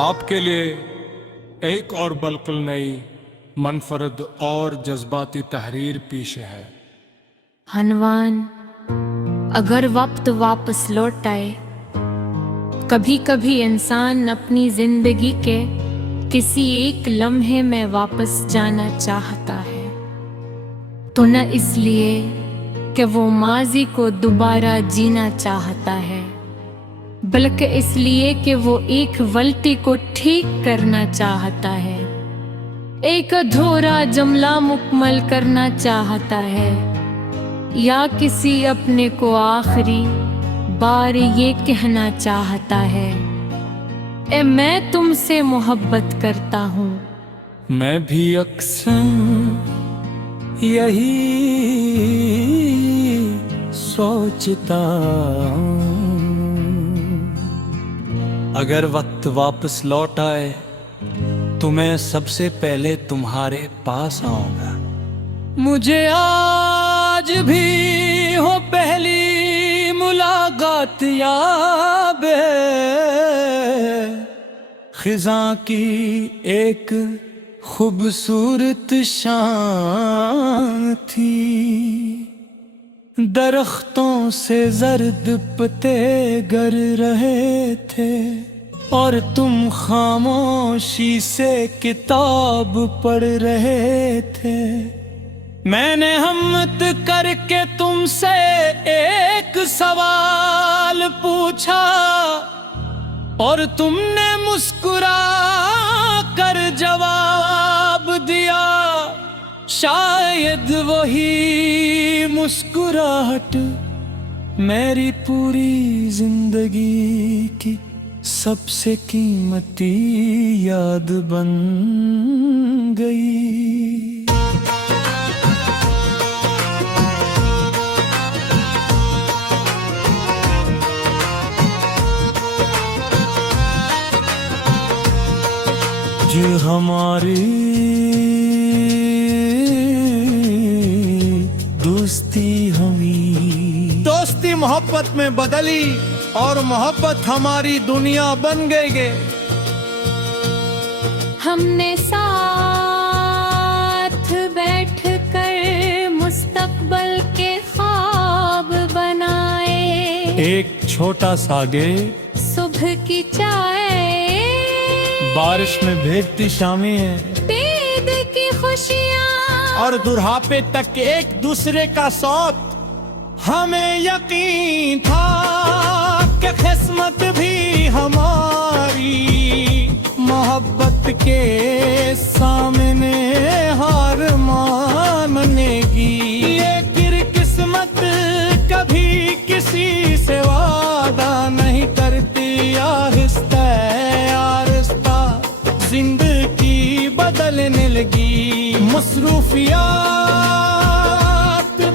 आपके लिए एक और बिल्कुल नई मनफरद और जज्बाती तहरीर पेश है। हनवान, अगर वक्त वापस लौट आए, कभी कभी इंसान अपनी जिंदगी के किसी एक लम्हे में वापस जाना चाहता है, तो न इसलिए कि वो माजी को दोबारा जीना चाहता है, बल्कि इसलिए कि वो एक गलती को ठीक करना चाहता है, एक अधूरा जुमला मुकम्मल करना चाहता है, या किसी अपने को आखिरी बार ये कहना चाहता है, ए मैं तुमसे मोहब्बत करता हूँ। मैं भी अक्सर यही सोचता हूँ, अगर वक्त वापस लौट आए तो मैं सबसे पहले तुम्हारे पास आऊंगा। मुझे आज भी हो पहली मुलाकात याद है, खिज़ां की एक खूबसूरत शाम थी, दरख्तों से जर्द पत्ते गर रहे थे और तुम खामोशी से किताब पढ़ रहे थे। मैंने हिम्मत करके तुमसे एक सवाल पूछा और तुमने मुस्कुरा कर जवाब दिया। शायद वही मुस्कुराहट मेरी पूरी जिंदगी की सबसे कीमती याद बन गई। जो हमारी दोस्ती मोहब्बत में बदली और मोहब्बत हमारी दुनिया बन गई गे। हमने साथ बैठकर मुस्तकबल के ख्वाब बनाए, एक छोटा सा गे, सुबह की चाय, बारिश में भीगती शामें है, ईद की खुशियाँ और बुढ़ापे तक एक दूसरे का साथ। हमें यकीन था कि किस्मत भी हमारी मोहब्बत के सामने हार मानेगी, लेकिन किस्मत कभी किसी से वादा नहीं करती। आहिस्ता आहिस्ता जिंदगी बदलने लगी, मसरूफियात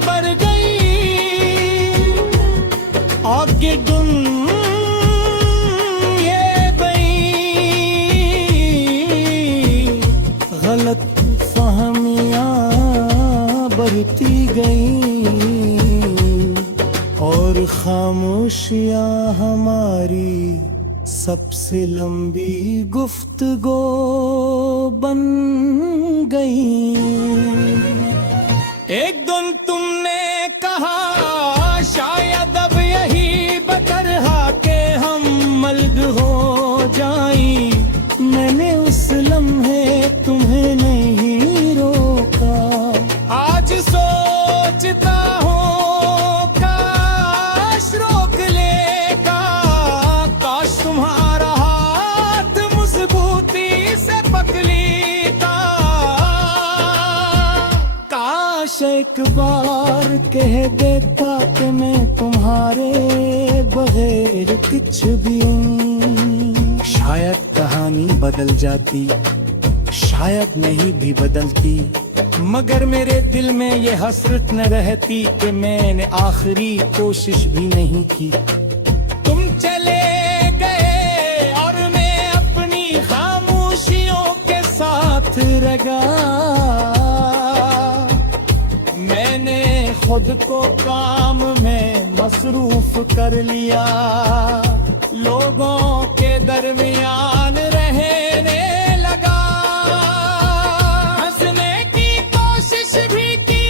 बढ़ गई, आगे ये गई, गलत फहमियां बढ़ती गई और खामोशियां हमारी सबसे लंबी गुफ्तगू बन गई। एक दिन तुमने कहा शायद अब यही बतरहा के हम मल्ग हो जाएं। मैंने उस लम्हे तुम्हें नहीं रोका, आज सोचता हूँ काश रोक लेगा, काश तुम्हारा हाथ मजबूती से पकड़ लेता, काश एक बार कह देता कि मैं तुम्हारे बगैर कुछ भी हूँ। शायद कहानी बदल जाती, शायद नहीं भी बदलती, मगर मेरे दिल में ये हसरत न रहती कि मैंने आखिरी कोशिश भी नहीं की। तुम चले गए और मैं अपनी खामोशियों के साथ रह गया। मैंने खुद को काम में मसरूफ कर लिया, लोगों के दरमियान रहने लगा। हंसने की कोशिश भी की,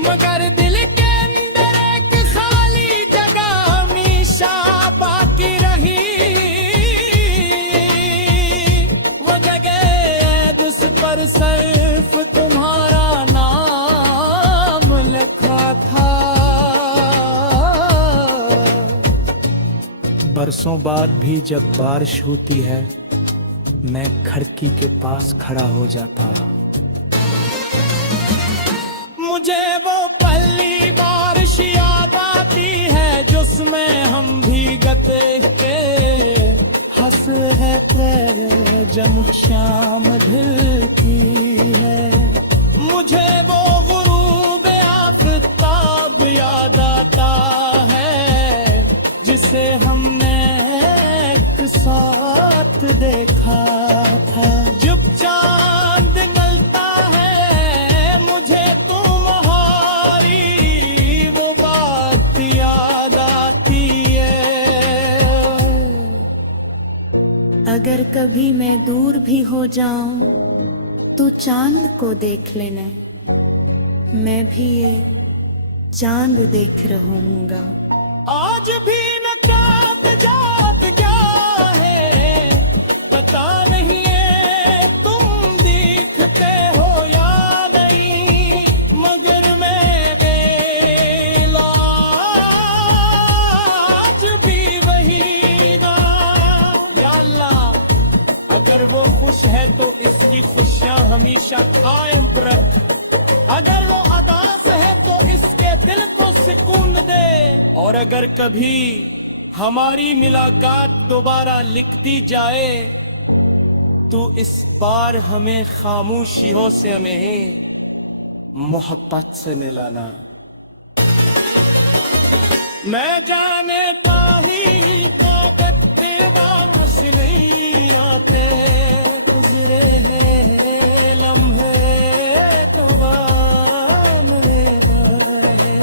मगर दिल के अंदर एक खाली जगह हमेशा बाकी रही। वो जगह जिस पर सिर्फ तुम्हारा नाम लिखा था। बरसों बाद भी जब बारिश होती है, मैं खिड़की के पास खड़ा हो जाता। मुझे वो पहली बारिश याद आती है जिसमें हम भीगते थे, हंस है तेरे जम शाम ढलती है। मुझे वो गुरूब आफताब याद आता है जिसे हमने एक साथ देखा था। जब चांद निकलता है मुझे तुम्हारी वो बात याद आती है। अगर कभी मैं दूर भी हो जाऊं तो चांद को देख लेना, मैं भी ये चांद देख रहूंगा। आज भी नकात जात क्या है पता नहीं है, तुम दिखते हो या नहीं, मगर मैं बेला आज भी वही ना। या अल्लाह, अगर वो खुश है तो इसकी खुशियां हमेशा कायम रख, अगर वो अदास है तो इसके दिल को सुकून दे। और अगर कभी हमारी मुलाकात दोबारा लिख दी जाए तो इस बार हमें खामोशियों से हमें मोहब्बत से मिलाना। मैं जानता ही कागज तेरा मसले आते गुजरे हैं लम्हे तबाम रहे,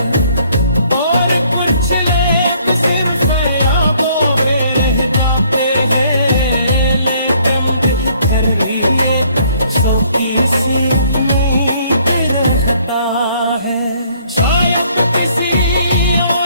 और कुछ लेख सिर्फ यादों में रह जाते हैं, लेकिन फिर भी ये सौ की सी रहता है। शायद किसी और